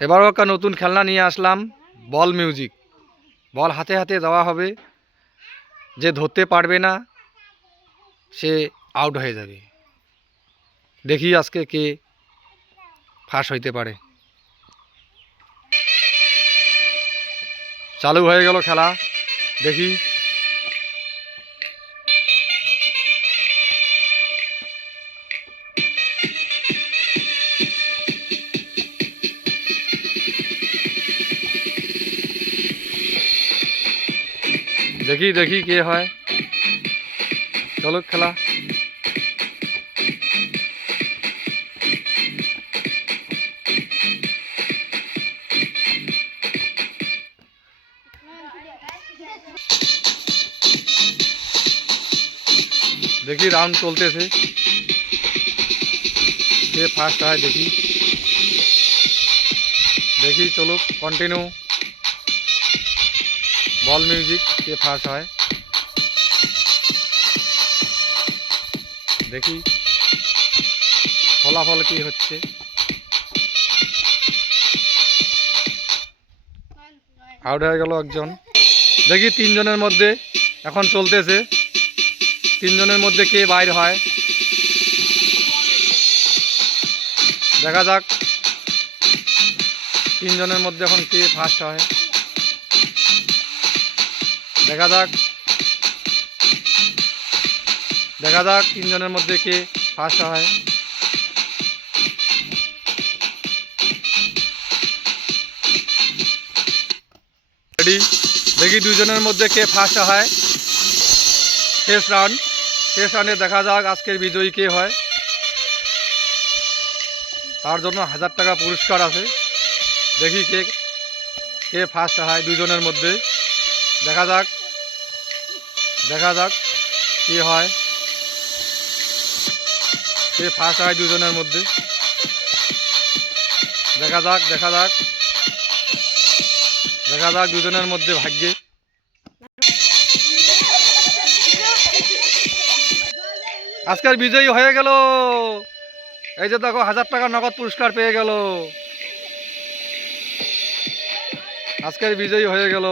এবারও একটা নতুন খেলনা নিয়ে আসলাম, বল মিউজিক। বল হাতে হাতে দেওয়া হবে, যে ধরতে পারবে না সে আউট হয়ে যাবে। দেখি আজকে কে ফাঁস হইতে পারে। চালু হয়ে গেল খেলা, দেখি। দেখি দেখি কে হয়, চলো খেলা। দেখি রাউন্ড চলতেছে, কে ফার্স্ট হয় দেখি। দেখি চলো কন্টিনিউ, বল মিউজিক, কে ফার্স্ট হয় দেখি ফলাফল কি হচ্ছে। আউট হয়ে গেল একজন। দেখি তিনজনের মধ্যে এখন চলতেছে, তিনজনের মধ্যে কে বাইর হয় দেখা যাক। তিনজনের মধ্যে এখন কে ফার্স্ট হয় দেখা যাক। দেখা যাক তিনজনের মধ্যে কে ফার্স্ট হয়। রেডি, দেখি দুজনের মধ্যে কে ফার্স্ট হয়। শেষ রাউন্ড, শেষ রাউন্ডে দেখা যাক আজকের বিজয়ী কে হয়। তার জন্য 1000 টাকা পুরস্কার আছে। দেখি কে কে ফার্স্ট হয় দুজনের মধ্যে, দেখা যাক। দেখা যাক কি হয়, কে ফার্স্ট হয় দুজনের মধ্যে, দেখা যাক। দেখা যাক, দেখা যাক দুজনের মধ্যে ভাগ্যে। আজকের বিজয়ী হয়ে গেল, এই যে দেখো 1000 টাকা নগদ পুরস্কার পেয়ে গেল, আজকের বিজয়ী হয়ে গেল।